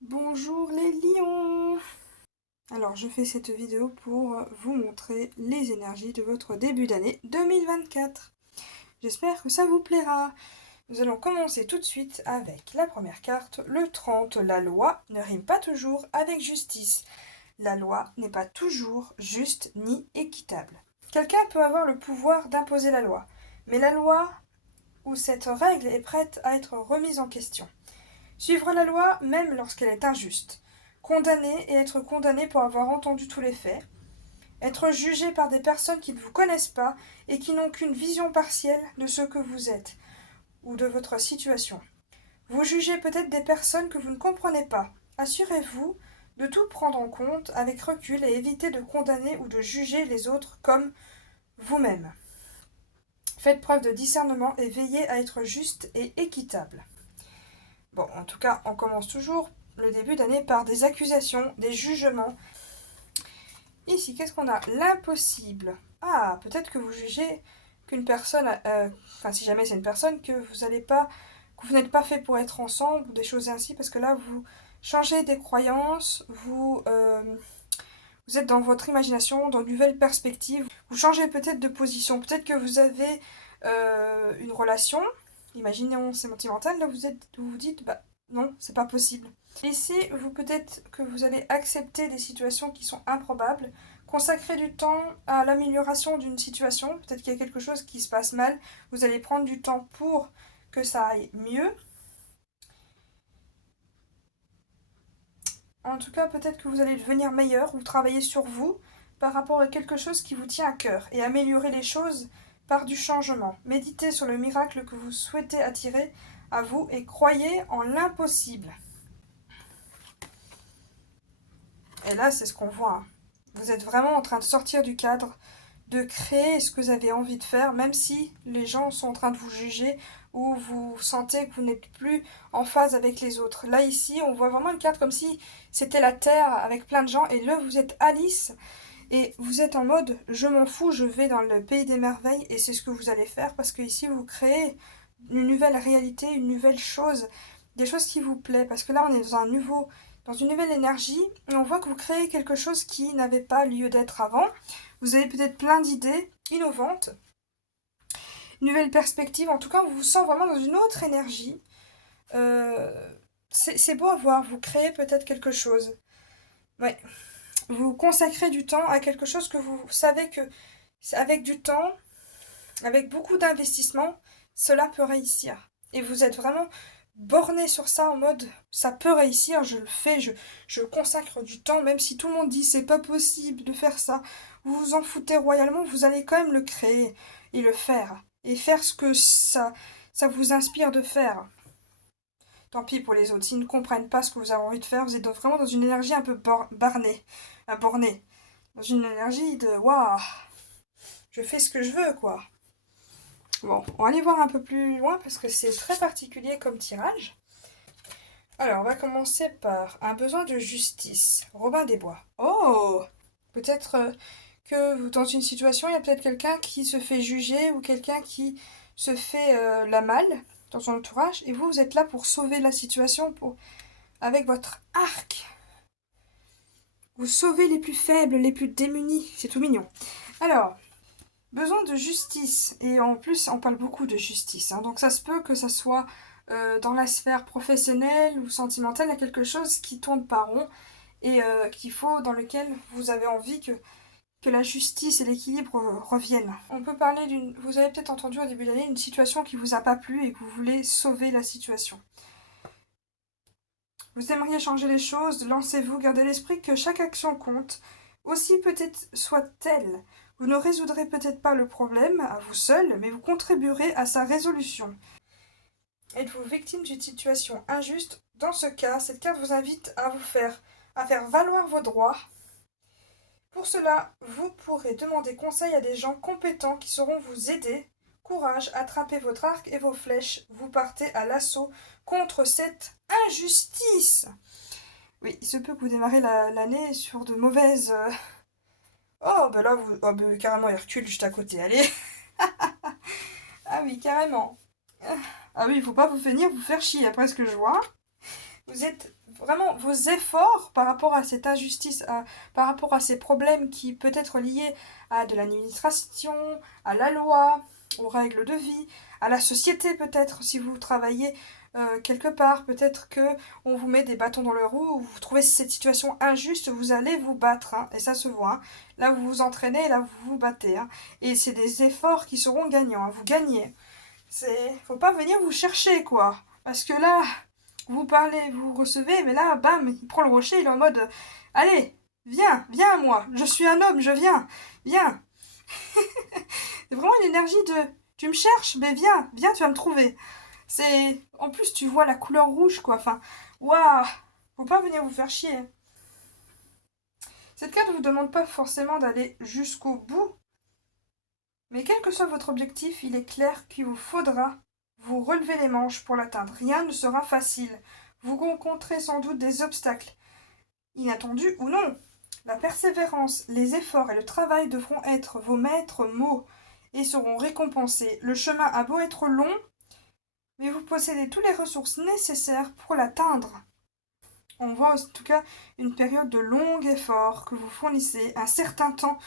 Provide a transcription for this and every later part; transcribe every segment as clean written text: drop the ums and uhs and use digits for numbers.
Bonjour les lions! Alors je fais cette vidéo pour vous montrer les énergies de votre début d'année 2024. J'espère que ça vous plaira. Nous allons commencer tout de suite avec la première carte, le 30. La loi ne rime pas toujours avec justice. La loi n'est pas toujours juste ni équitable. Quelqu'un peut avoir le pouvoir d'imposer la loi, mais la loi ou cette règle est prête à être remise en question. Suivre la loi même lorsqu'elle est injuste. Condamner et être condamné pour avoir entendu tous les faits. Être jugé par des personnes qui ne vous connaissent pas et qui n'ont qu'une vision partielle de ce que vous êtes ou de votre situation. Vous jugez peut-être des personnes que vous ne comprenez pas. Assurez-vous de tout prendre en compte avec recul et évitez de condamner ou de juger les autres comme vous-même. Faites preuve de discernement et veillez à être juste et équitable. Bon, en tout cas, on commence toujours le début d'année par des accusations, des jugements. Ici, qu'est-ce qu'on a? L'impossible. Ah, peut-être que vous jugez qu'une personne, enfin si jamais c'est une personne, que vous n'êtes pas fait pour être ensemble, ou des choses ainsi, parce que là, vous changez des croyances, vous êtes dans votre imagination, dans de nouvelles perspectives. Vous changez peut-être de position. Peut-être que vous avez une relation, imaginons sentimentale, là vous vous dites, bah non, c'est pas possible. Ici, peut-être que vous allez accepter des situations qui sont improbables, consacrer du temps à l'amélioration d'une situation, peut-être qu'il y a quelque chose qui se passe mal, vous allez prendre du temps pour que ça aille mieux. En tout cas, peut-être que vous allez devenir meilleur ou travailler sur vous par rapport à quelque chose qui vous tient à cœur et améliorer les choses par du changement. Méditez sur le miracle que vous souhaitez attirer à vous et croyez en l'impossible. Et là, c'est ce qu'on voit. Hein. Vous êtes vraiment en train de sortir du cadre, de créer ce que vous avez envie de faire, même si les gens sont en train de vous juger ou vous sentez que vous n'êtes plus en phase avec les autres. Là, ici, on voit vraiment une carte comme si c'était la Terre avec plein de gens, et là, vous êtes Alice, et vous êtes en mode « je m'en fous, je vais dans le pays des merveilles », et c'est ce que vous allez faire, parce que ici, vous créez une nouvelle réalité, une nouvelle chose, des choses qui vous plaisent, parce que là, on est dans une nouvelle énergie, et on voit que vous créez quelque chose qui n'avait pas lieu d'être avant. Vous avez peut-être plein d'idées innovantes, une nouvelle perspective. En tout cas, on vous sent vraiment dans une autre énergie. C'est beau à voir. Vous créez peut-être quelque chose. Ouais. Vous consacrez du temps à quelque chose que vous savez que, avec du temps, avec beaucoup d'investissement, cela peut réussir. Et vous êtes vraiment borné sur ça en mode ça peut réussir, je le fais, je consacre du temps, même si tout le monde dit c'est pas possible de faire ça, vous vous en foutez royalement, vous allez quand même le créer et le faire. Et faire ce que ça vous inspire de faire. Tant pis pour les autres, s'ils ne comprennent pas ce que vous avez envie de faire, vous êtes vraiment dans une énergie un peu bornée. Dans une énergie de waouh, je fais ce que je veux quoi. Bon, on va aller voir un peu plus loin parce que c'est très particulier comme tirage. Alors, on va commencer par un besoin de justice. Robin des Bois. Oh! Peut-être que dans une situation, il y a peut-être quelqu'un qui se fait juger ou quelqu'un qui se fait la malle dans son entourage. Et vous êtes là pour sauver la situation avec votre arc. Vous sauvez les plus faibles, les plus démunis. C'est tout mignon. Alors, besoin de justice. Et en plus, on parle beaucoup de justice. Hein. Donc ça se peut que ça soit dans la sphère professionnelle ou sentimentale, il y a quelque chose qui tourne pas rond et dans lequel vous avez envie que la justice et l'équilibre reviennent. On peut parler vous avez peut-être entendu au début de l'année, une situation qui vous a pas plu et que vous voulez sauver la situation. Vous aimeriez changer les choses, lancez-vous, gardez l'esprit que chaque action compte, aussi peut-être soit-elle. Vous ne résoudrez peut-être pas le problème à vous seul, mais vous contribuerez à sa résolution. Êtes-vous victime d'une situation injuste? Dans ce cas, cette carte vous invite à faire valoir vos droits. Pour cela, vous pourrez demander conseil à des gens compétents qui sauront vous aider. Courage, attrapez votre arc et vos flèches. Vous partez à l'assaut contre cette injustice. Oui, il se peut que vous démarrez l'année sur de mauvaises... Oh, bah là, carrément, il recule juste à côté, allez. Ah Ah oui, carrément. Ah oui, il faut pas vous venir vous faire chier après ce que je vois. Vous êtes vraiment vos efforts par rapport à cette injustice, par rapport à ces problèmes qui peuvent être liés à de l'administration, à la loi, aux règles de vie, à la société peut-être si vous travaillez quelque part, peut-être que on vous met des bâtons dans le roue, ou vous trouvez cette situation injuste, vous allez vous battre, hein, et ça se voit. Hein. Là vous vous entraînez, là vous vous battez, hein, et c'est des efforts qui seront gagnants, hein, vous gagnez. Faut pas venir vous chercher quoi, parce que là. Vous parlez, vous recevez, mais là, bam, il prend le rocher, il est en mode allez, viens, viens à moi, je suis un homme, je viens, viens. C'est vraiment une énergie de tu me cherches, mais viens, viens, tu vas me trouver. C'est. En plus, tu vois la couleur rouge, quoi. Enfin, waouh, faut pas venir vous faire chier. Cette carte ne vous demande pas forcément d'aller jusqu'au bout, mais quel que soit votre objectif, il est clair qu'il vous faudra vous relever les manches pour l'atteindre. Rien ne sera facile. Vous rencontrez sans doute des obstacles, inattendus ou non. La persévérance, les efforts et le travail devront être vos maîtres mots et seront récompensés. Le chemin a beau être long, mais vous possédez toutes les ressources nécessaires pour l'atteindre. On voit en tout cas une période de long effort que vous fournissez, un certain temps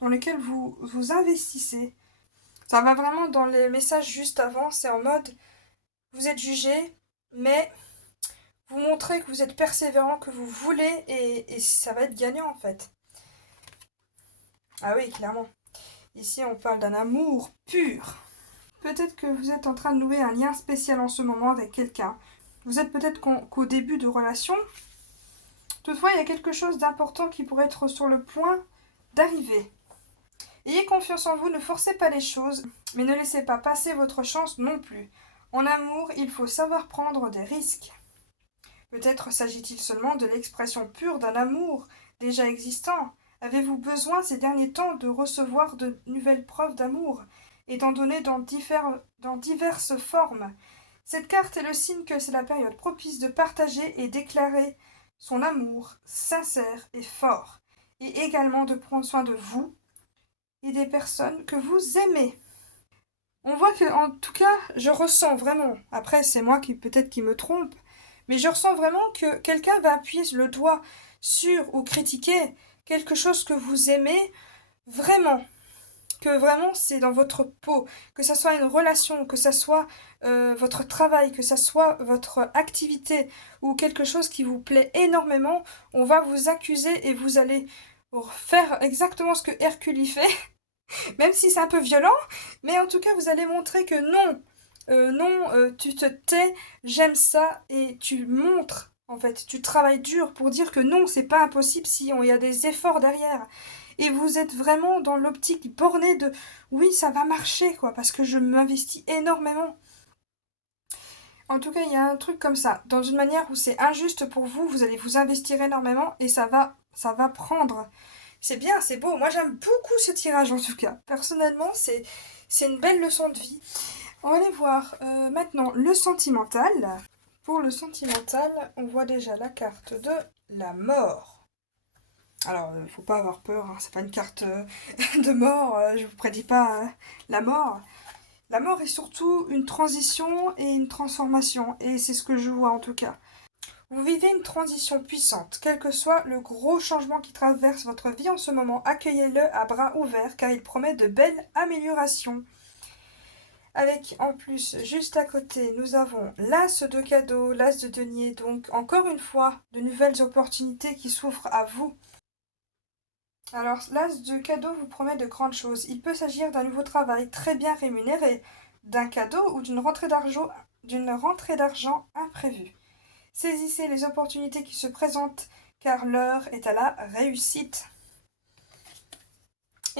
dans lequel vous vous investissez. Ça va vraiment dans les messages juste avant, c'est en mode vous êtes jugé, mais vous montrez que vous êtes persévérant, que vous voulez, et ça va être gagnant en fait. Ah oui, clairement. Ici, on parle d'un amour pur. Peut-être que vous êtes en train de nouer un lien spécial en ce moment avec quelqu'un. Vous êtes peut-être qu'au début de relation. Toutefois, il y a quelque chose d'important qui pourrait être sur le point d'arriver. Ayez confiance en vous, ne forcez pas les choses, mais ne laissez pas passer votre chance non plus. En amour, il faut savoir prendre des risques. Peut-être s'agit-il seulement de l'expression pure d'un amour déjà existant. Avez-vous besoin ces derniers temps de recevoir de nouvelles preuves d'amour et d'en donner dans diverses formes? Cette carte est le signe que c'est la période propice de partager et déclarer son amour sincère et fort, et également de prendre soin de vous et des personnes que vous aimez. On voit que, en tout cas, je ressens vraiment, après c'est moi qui peut-être qui me trompe, mais je ressens vraiment que quelqu'un va appuyer le doigt sur ou critiquer quelque chose que vous aimez vraiment, que vraiment c'est dans votre peau, que ça soit une relation, que ça soit votre travail, que ça soit votre activité ou quelque chose qui vous plaît énormément, on va vous accuser et vous allez faire exactement ce que Hercule y fait, même si c'est un peu violent, mais en tout cas vous allez montrer que non, non, tu te tais, j'aime ça, et tu montres, en fait, tu travailles dur pour dire que non, c'est pas impossible si il y a des efforts derrière. Et vous êtes vraiment dans l'optique bornée de oui, ça va marcher, quoi, parce que je m'investis énormément. En tout cas, il y a un truc comme ça. Dans une manière où c'est injuste pour vous, vous allez vous investir énormément et ça va prendre. C'est bien, c'est beau. Moi, j'aime beaucoup ce tirage en tout cas. Personnellement, c'est une belle leçon de vie. On va aller voir maintenant le sentimental. Pour le sentimental, on voit déjà la carte de la mort. Alors, faut pas avoir peur, hein, c'est pas une carte de mort, je vous prédis pas la mort. La mort est surtout une transition et une transformation, et c'est ce que je vois en tout cas. Vous vivez une transition puissante, quel que soit le gros changement qui traverse votre vie en ce moment, accueillez-le à bras ouverts car il promet de belles améliorations. Avec en plus, juste à côté, nous avons l'as de cadeau, l'as de denier, donc encore une fois, de nouvelles opportunités qui s'ouvrent à vous. Alors, l'as de cadeau vous promet de grandes choses. Il peut s'agir d'un nouveau travail très bien rémunéré, d'un cadeau ou d'une rentrée d'argent imprévue. Saisissez les opportunités qui se présentent car l'heure est à la réussite.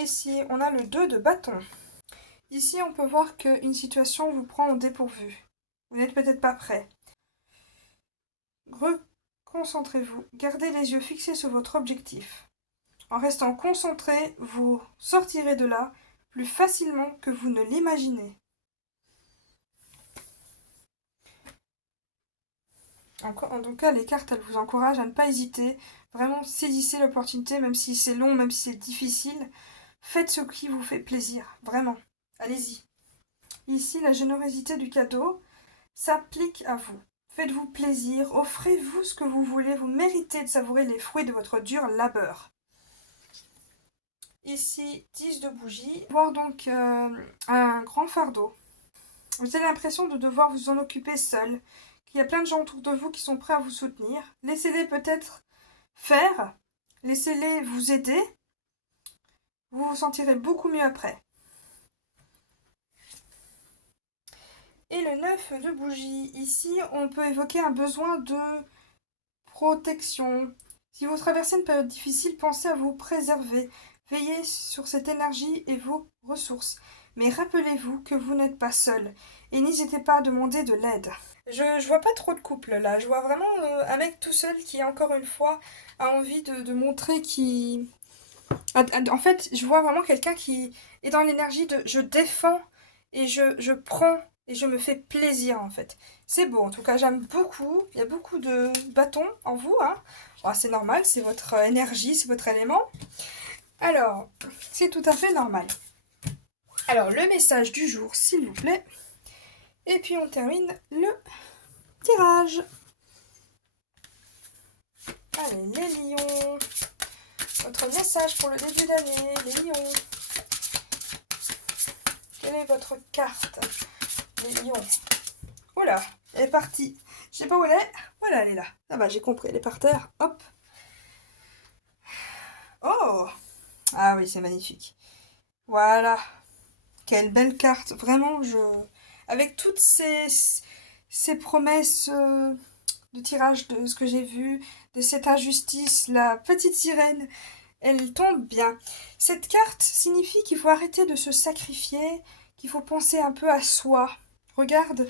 Ici, on a le 2 de bâton. Ici, on peut voir qu'une situation vous prend au dépourvu. Vous n'êtes peut-être pas prêt. Reconcentrez-vous. Gardez les yeux fixés sur votre objectif. En restant concentré, vous sortirez de là plus facilement que vous ne l'imaginez. En tout cas, les cartes, elles vous encouragent à ne pas hésiter. Vraiment, saisissez l'opportunité, même si c'est long, même si c'est difficile. Faites ce qui vous fait plaisir, vraiment. Allez-y. Ici, la générosité du cadeau s'applique à vous. Faites-vous plaisir, offrez-vous ce que vous voulez, vous méritez de savourer les fruits de votre dur labeur. Ici, 10 de bougies. Voir donc un grand fardeau. Vous avez l'impression de devoir vous en occuper seul, qu'il y a plein de gens autour de vous qui sont prêts à vous soutenir. Laissez-les peut-être faire, laissez-les vous aider. Vous vous sentirez beaucoup mieux après. Et le 9 de bougie. Ici, on peut évoquer un besoin de protection. Si vous traversez une période difficile, pensez à vous préserver. Veillez sur cette énergie et vos ressources. Mais rappelez-vous que vous n'êtes pas seul. Et n'hésitez pas à demander de l'aide. Je vois pas trop de couple là. Je vois vraiment un mec tout seul qui, encore une fois, a envie de montrer qu'il... En fait, je vois vraiment quelqu'un qui est dans l'énergie de je défends et je prends et je me fais plaisir en fait. C'est beau, en tout cas j'aime beaucoup. Il y a beaucoup de bâtons en vous, hein. Bon, c'est normal, c'est votre énergie, c'est votre élément. Alors, c'est tout à fait normal. Alors, le message du jour, s'il vous plaît. Et puis on termine le tirage. Allez, les lions. Votre message pour le début d'année, les lions. Quelle est votre carte, les lions? Oula, elle est partie. Je sais pas où elle est. Voilà, elle est là. Ah bah j'ai compris, elle est par terre. Hop. Oh. Ah oui, c'est magnifique. Voilà. Quelle belle carte. Vraiment, avec toutes ces promesses de tirage de ce que j'ai vu, de cette injustice, la petite sirène, elle tombe bien. Cette carte signifie qu'il faut arrêter de se sacrifier, qu'il faut penser un peu à soi. Regarde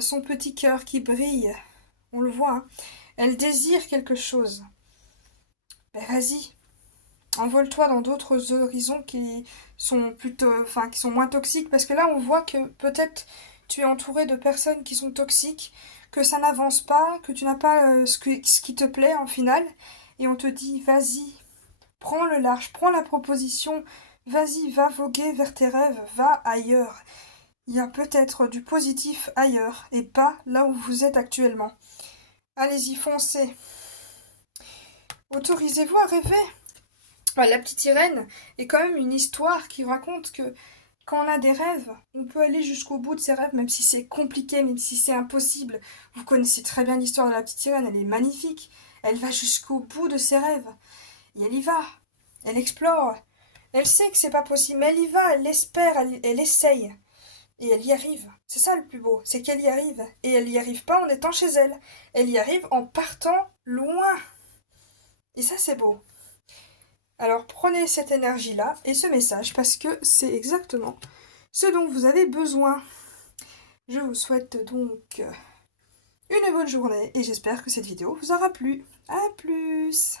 son petit cœur qui brille. On le voit, hein. Elle désire quelque chose. Ben vas-y, envole-toi dans d'autres horizons qui sont plutôt, enfin, qui sont moins toxiques, parce que là, on voit que peut-être tu es entouré de personnes qui sont toxiques, que ça n'avance pas, que tu n'as pas ce qui te plaît en final, et on te dit, vas-y, prends le large, prends la proposition, vas-y, va voguer vers tes rêves, va ailleurs. Il y a peut-être du positif ailleurs, et pas là où vous êtes actuellement. Allez-y, foncez. Autorisez-vous à rêver. Enfin, la petite sirène est quand même une histoire qui raconte que quand on a des rêves, on peut aller jusqu'au bout de ses rêves, même si c'est compliqué, même si c'est impossible. Vous connaissez très bien l'histoire de la petite sirène, elle est magnifique. Elle va jusqu'au bout de ses rêves. Et elle y va. Elle explore. Elle sait que c'est pas possible, mais elle y va, elle l'espère, elle essaye. Et elle y arrive. C'est ça le plus beau, c'est qu'elle y arrive. Et elle y arrive pas en étant chez elle. Elle y arrive en partant loin. Et ça, c'est beau. Alors prenez cette énergie-là et ce message parce que c'est exactement ce dont vous avez besoin. Je vous souhaite donc une bonne journée et j'espère que cette vidéo vous aura plu. À plus!